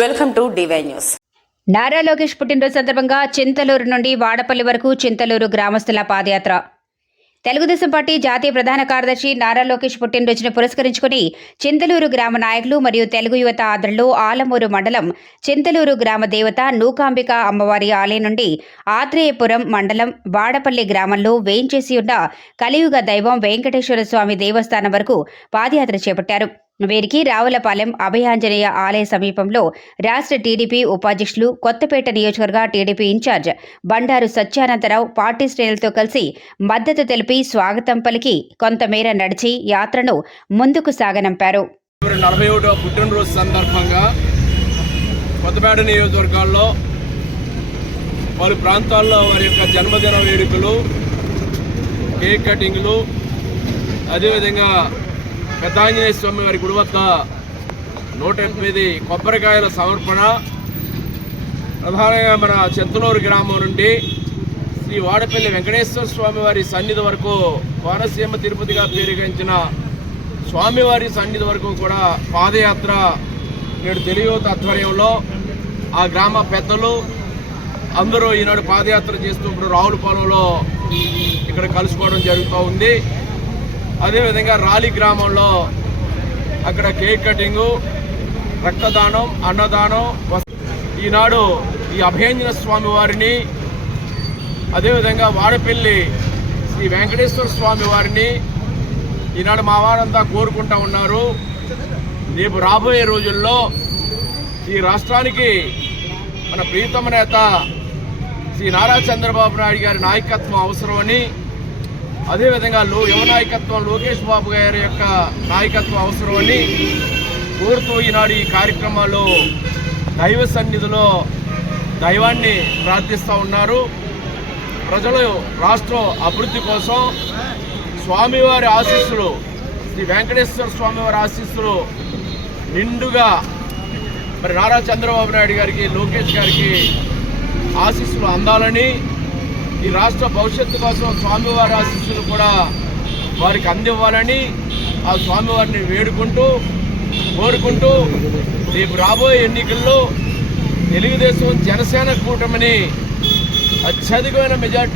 Welcome to DY news. Nara Lokesh పుట్టినరోజు సందర్భంగా చింతలూరు నుండి వాడపల్లి వరకు చింతలూరు గ్రామస్తుల పాదయాత్ర. తెలుగుదేశం పార్టీ జాతీయ ప్రధాన కార్యదర్శి నారా లోకేష్ పుట్టినరోజును పురస్కరించుకుని చింతలూరు గ్రామ నాయకులు మరియు తెలుగు యువత ఆదరణలో ఆలమూరు మండలం చింతలూరు గ్రామ దేవత నూకాంబిక అమ్మవారి ఆలయం నుండి ఆత్రేయపురం మండలం వాడపల్లి గ్రామంలో వేయించేసి ఉన్న కలియుగ దైవం వెంకటేశ్వర స్వామి దేవస్థానం వరకు పాదయాత్ర చేపట్టారు. వీరికి రావులపాలెం అభయాంజనేయ ఆలయ సమీపంలో రాష్ట్ర టీడీపీ ఉపాధ్యక్షులు కొత్తపేట నియోజకవర్గ TDP in-charge Bandaru Satyanandarao party శ్రేణులతో కలిసి మద్దతు తెలిపి స్వాగతం పలికి కొంతమేర నడిచి యాత్రను ముందుకు సాగనంపారు. నలభై ఒకటో పుట్టినరోజు సందర్భంగా కొత్తపేట నియోజకవర్గాల్లో పలు ప్రాంతాల్లో వారి యొక్క జన్మదిన వేడుకలు కేక్ కటింగ్లు అదేవిధంగా పెద్దాంజనేయ స్వామి వారి గుడి వద్ద నూట ఎనిమిది కొబ్బరికాయల సమర్పణ. ప్రధానంగా మన చెంతలూరు గ్రామం నుండి శ్రీ వాడపల్లి వెంకటేశ్వర స్వామివారి సన్నిధి వరకు కోనసీమ తిరుపతిగా పేరుగించిన స్వామివారి సన్నిధి వరకు కూడా పాదయాత్ర నేడు తెలియత ఆధ్వర్యంలో ఆ గ్రామ పెద్దలు అందరూ ఈనాడు పాదయాత్ర చేస్తూ ఇప్పుడు రావులపాలెంలో ఇక్కడ కలుసుకోవడం జరుగుతూ ఉంది. అదేవిధంగా రాలి గ్రామంలో అక్కడ కేక్ కటింగు రక్తదానం అన్నదానం ఈనాడు ఈ అభయంజన స్వామి వారిని అదేవిధంగా వాడపల్లి శ్రీ వెంకటేశ్వర స్వామి వారిని ఈనాడు మా వారంతా కోరుకుంటా ఉన్నారు. రేపు రాబోయే రోజుల్లో ఈ రాష్ట్రానికి మన ప్రీతమ నేత శ్రీ నారా చంద్రబాబు నాయుడు గారి నాయకత్వం అవసరమని అదేవిధంగా లో యువ నాయకత్వం లోకేష్ బాబు గారి యొక్క నాయకత్వం అవసరమని కోరుతూ ఈనాడు ఈ కార్యక్రమాల్లో దైవ సన్నిధిలో దైవాన్ని ప్రార్థిస్తూ ఉన్నారు. ప్రజలు రాష్ట్రం అభివృద్ధి కోసం స్వామివారి ఆశీస్సులు శ్రీ వెంకటేశ్వర స్వామివారి ఆశీస్సులు నిండుగా మరి నారా చంద్రబాబు నాయుడు గారికి లోకేష్ గారికి ఆశీస్సులు అందాలని ఈ రాష్ట్ర భవిష్యత్తు కోసం స్వామివారి ఆశీస్సులు కూడా వారికి అందివ్వాలని ఆ స్వామివారిని వేడుకుంటూ కోరుకుంటూ రేపు రాబోయే ఎన్నికల్లో తెలుగుదేశం జనసేన కూటమిని అత్యధికమైన మెజార్టీ